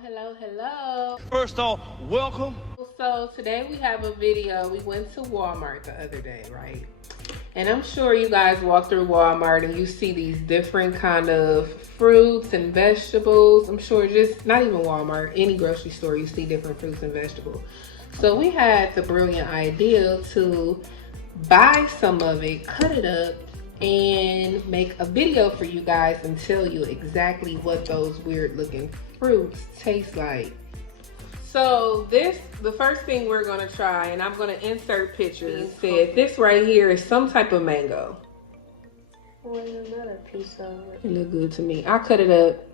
Hello. First off, welcome. So today we have a video. We went to Walmart the other day, right? And I'm sure you guys walk through Walmart and you see these different kind of fruits and vegetables. I'm sure just not even Walmart, any grocery store, you see different fruits and vegetables. So we had the brilliant idea to buy some of it, cut it up, and make a video for you guys and tell you exactly what those weird looking fruits taste like. So the first thing we're gonna try, and I'm gonna insert pictures, said this right here is some type of mango. Well, another piece of it. It look good to me. I cut it up.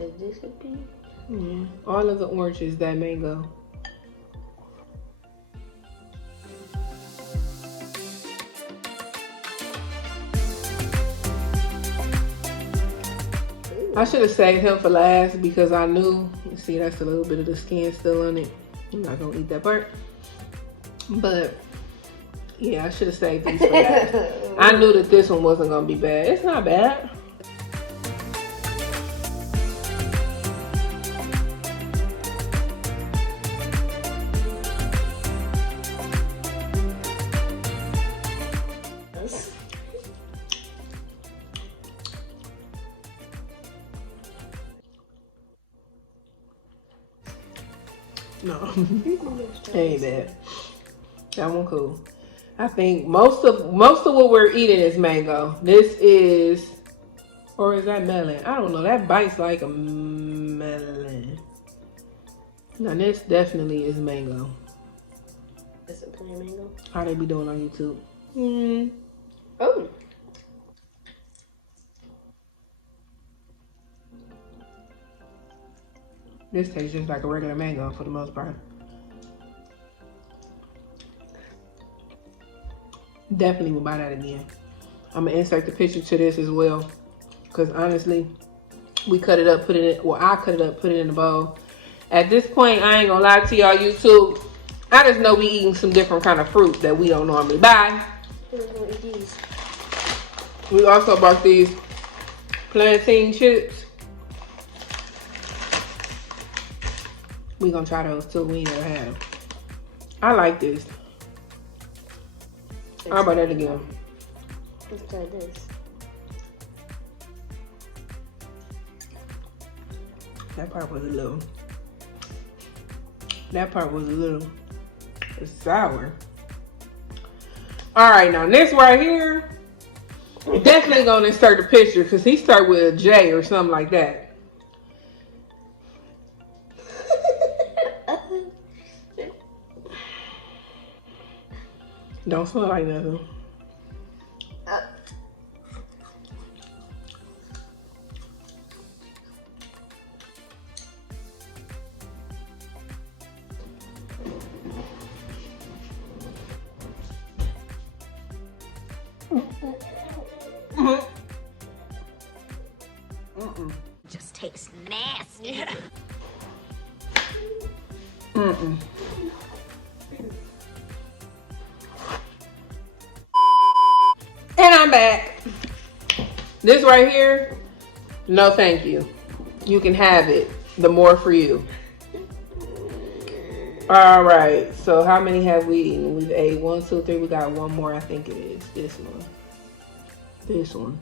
Is this a piece? Yeah, all of the oranges, that mango. I should have saved him for last because I knew, see, that's a little bit of the skin still on it. I'm not gonna eat that part. But yeah, I should have saved these for last. I knew that this one wasn't gonna be bad. It's not bad. No, it ain't bad. That one cool. I think most of what we're eating is mango. This is, or is that melon? I don't know. That bites like a melon. Now this definitely is mango. It's a plain mango. How they be doing on YouTube? Oh. This tastes just like a regular mango for the most part. Definitely will buy that again. I'm gonna insert the picture to this as well. Cause honestly, we cut it up, put it in, well, I cut it up, put it in the bowl. At this point, I ain't gonna lie to y'all, YouTube. I just know we eating some different kind of fruit that we don't normally buy. We also bought these plantain chips. We gonna try those too. We ain't never had them. I like this. How about that again? Let's try this. That part was a little sour. All right, now this right here, definitely gonna insert the picture because he start with a J or something like that. Don't smell like nothing. Just tastes nasty. Yeah. And I'm back. This right here, no thank you. You can have it. The more for you. All right, so how many have we eaten? We've ate 1, 2, 3. We got one more, I think it is. This one. This one.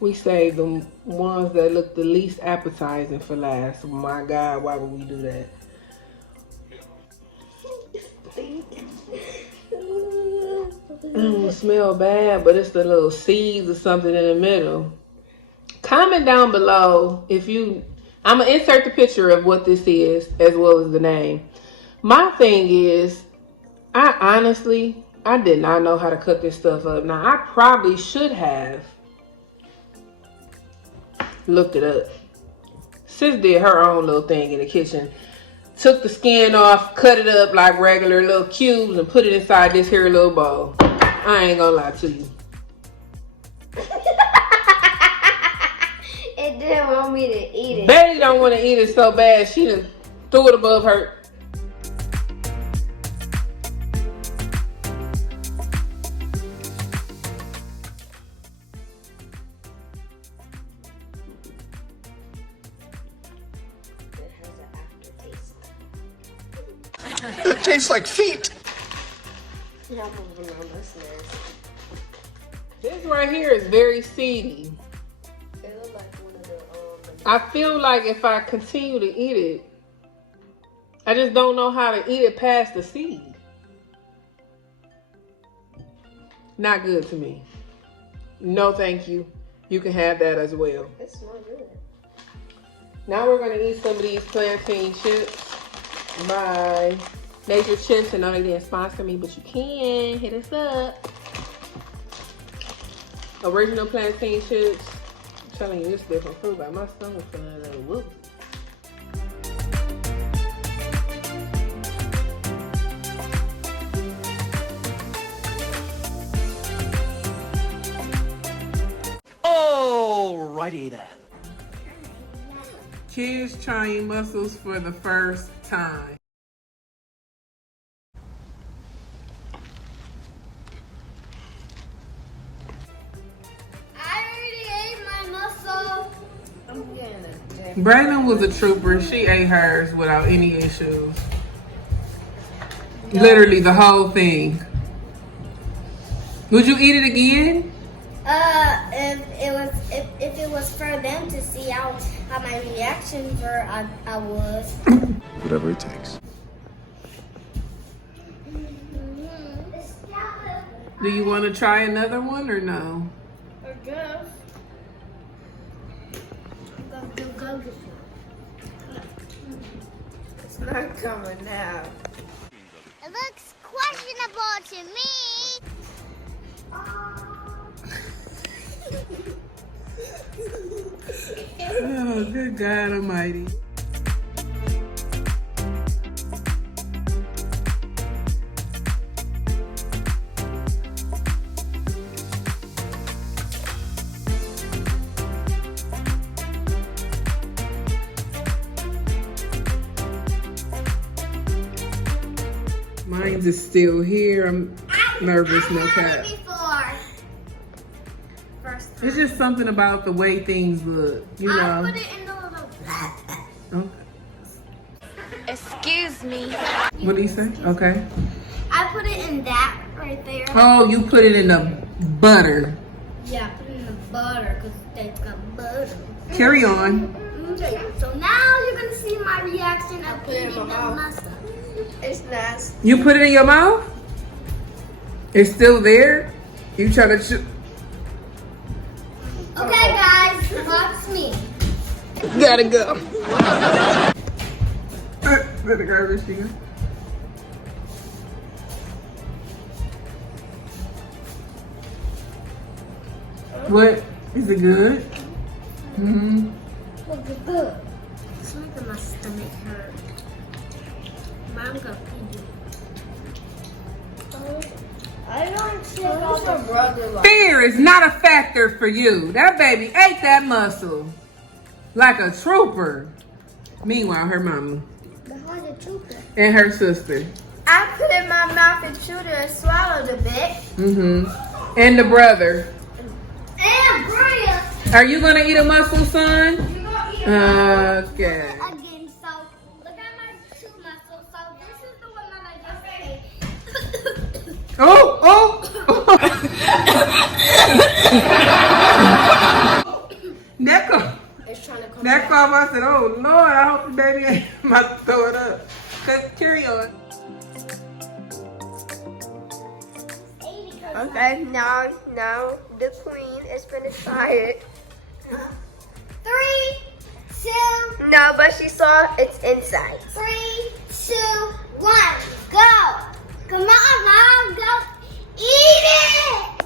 We saved the ones that look the least appetizing for last. Oh my God, why would we do that? Smell bad, but it's the little seeds or something in the middle. Comment down below if you, I'm gonna insert the picture of what this is as well as the name. My thing is, I did not know how to cut this stuff up. Now I probably should have looked it up. Sis did her own little thing in the kitchen. Took the skin off, cut it up like regular little cubes, and put it inside this here little bowl. I ain't gonna lie to you. It didn't want me to eat it. Betty don't want to eat it so bad, she done threw it above her. It tastes like feet. This right here is very seedy. It looks like one of the I feel like if I continue to eat it, I just don't know how to eat it past the seed. Not good to me. No, thank you. You can have that as well. It smells good. Now we're gonna eat some of these plantain chips by Nature Chips. I know they didn't sponsor me, but you can hit us up. Original plantain chips. I'm telling you, it's different fruit, but my stomach's feeling a little woozy. Alrighty then. Kids trying mussels for the first time. I already ate my mussel. I'm getting it. Brandon was a trooper. She ate hers without any issues. Literally the whole thing. Would you eat it again? If it was for them to see how my reactions were, I would. Whatever it takes. Do you want to try another one or no? I guess. Go. It's not coming now. It looks questionable to me. Oh, good God Almighty. Mine's is still here. I'm nervous, no cap. It's just something about the way things look, you know. I put it in the little. Okay. Excuse me. What do you say? Okay. I put it in that right there. Oh, you put it in the butter. Yeah, I put it in the butter because it's got butter. Carry on. Okay, so now you're gonna see my reaction of eating the mussel. It's nasty. You put it in your mouth? It's still there? You try to chew? Okay, guys, watch me. Gotta go. Let the garbage go. What? Is it good? Mm-hmm. Look at good. It's making my stomach hurt. Mom got pee. I don't think all the brother. Fear is not a factor for you. That baby ate that mussel like a trooper. Meanwhile, her mama Behind the trooper. and her sister. I put it in my mouth and chewed it and swallowed a bit. Mm-hmm. And the brother. And Bria. Are you gonna eat a mussel, son? You're gonna eat Okay. again, so look at my two mussels. So this is the one that I just ate. Oh. Neck It's trying to come Neck off. I said, oh Lord, I hope the baby ain't about to throw it up. Carry on. Okay, now the queen is gonna try it. 3, 2. No, but she saw it's inside. 3, 2, 1, go! Come on, Mom, go eat it!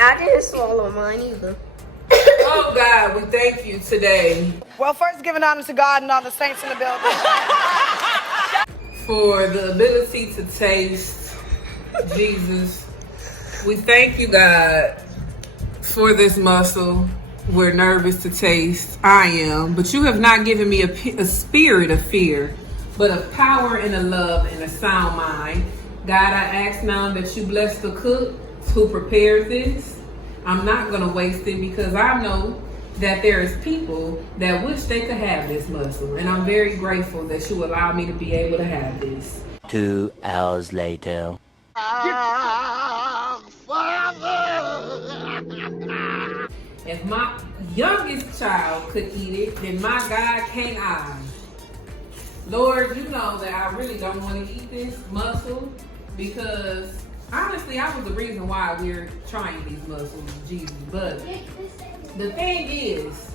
I didn't swallow mine either. Oh God, we thank you today Well, first giving honor to God and all the saints in the building. for the ability to taste Jesus. We thank you, God, for this mussel. We're nervous to taste. I am, but you have not given me a spirit of fear, but of power and a love and a sound mind. God, I ask now that you bless the cook who prepared this. I'm not gonna waste it because I know that there's people that wish they could have this muscle. And I'm very grateful that you allow me to be able to have this. 2 hours later. If my youngest child could eat it, then my God can't I. Lord, you know that I really don't want to eat this mussel because honestly, I was the reason why we're trying these mussels, Jesus. But the thing is,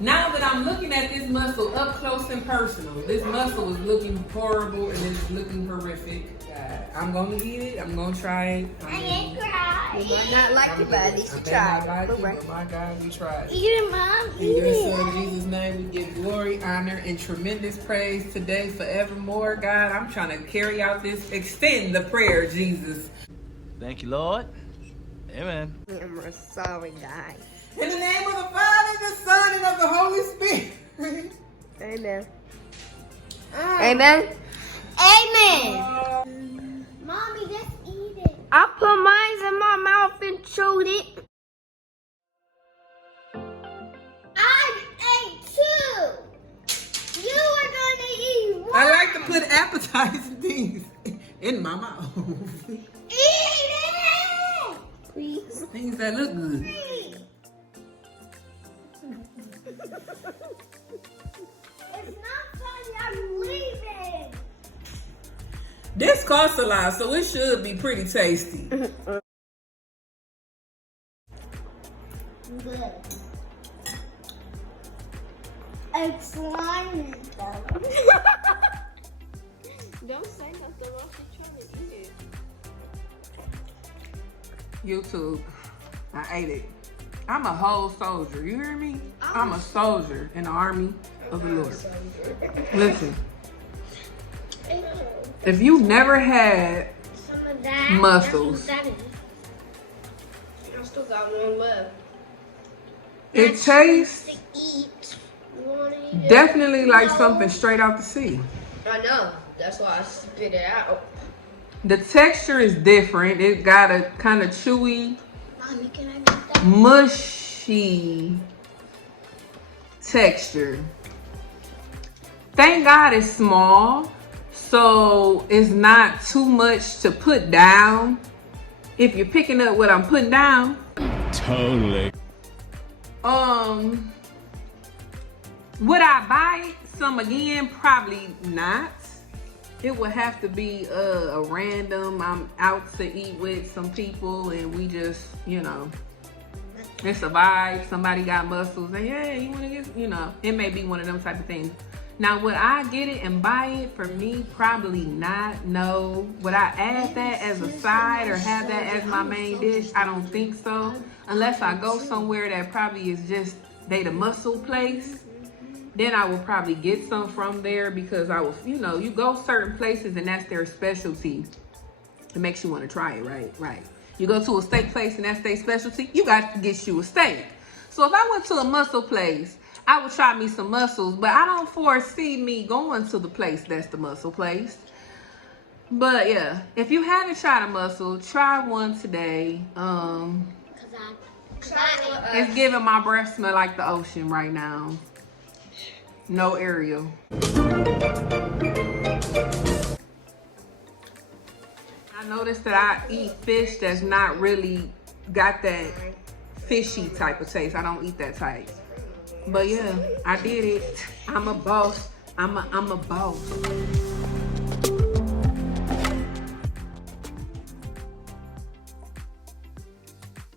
now that I'm looking at this mussel up close and personal, this mussel is looking horrible and it's looking horrific. I'm gonna eat it. I'm gonna try it. I ain't cry. You might not like it, but at least you I tried. like it, but my God, we tried. Eat it, Mom. In your son Jesus' name, we give glory, honor, and tremendous praise today, forevermore. God, I'm trying to carry out this, extend the prayer, Jesus. Thank you, Lord. Amen. I'm sorry, guys. In the name of the Father, the Son, and of the Holy Spirit. Amen. Amen. Amen. Mommy, just eat it. I put mine in my mouth and chewed it. I ate two. You were gonna eat one. I like to put appetizing things in my mouth. Eat it. Please. Things that look good. It's not funny. I'm leaving. This costs a lot, so it should be pretty tasty. Good. It's slimy though. Don't say nothing else. You're trying to eat it. YouTube, I ate it. I'm a whole soldier. You hear me? I'm a soldier in the army of the Lord. Listen, if you've never had Some of that. mussels, That's what that is. I still got one left. it tastes To eat. You wanna eat it? definitely like No. something straight out the sea. I know. That's why I spit it out. The texture is different. It got a kind of chewy, Mommy, can I get that? mushy texture. Thank God it's small, so it's not too much to put down. If you're picking up what I'm putting down. Totally. Would I buy some again? Probably not. It would have to be a random, I'm out to eat with some people and we just, you know, it's a vibe. Somebody got mussels and hey, you wanna get, you know, it may be one of them type of things. Now, would I get it and buy it? For me, probably not, no. Would I add that as a side or have that as my main dish? I don't think so. Unless I go somewhere that probably is just, they the mussel place. Then I will probably get some from there because I will, you know, you go certain places and that's their specialty. It makes you want to try it, right? Right. You go to a steak place and that's their specialty, you got to get you a steak. So if I went to a mussel place, I would try me some mussels, but I don't foresee me going to the place that's the mussel place. But yeah, if you haven't tried a mussel, try one today. It's giving my breath smell like the ocean right now. No Ariel. I noticed that I eat fish that's not really got that fishy type of taste. I don't eat that type. But yeah, I did it. I'm a boss. I'm a boss.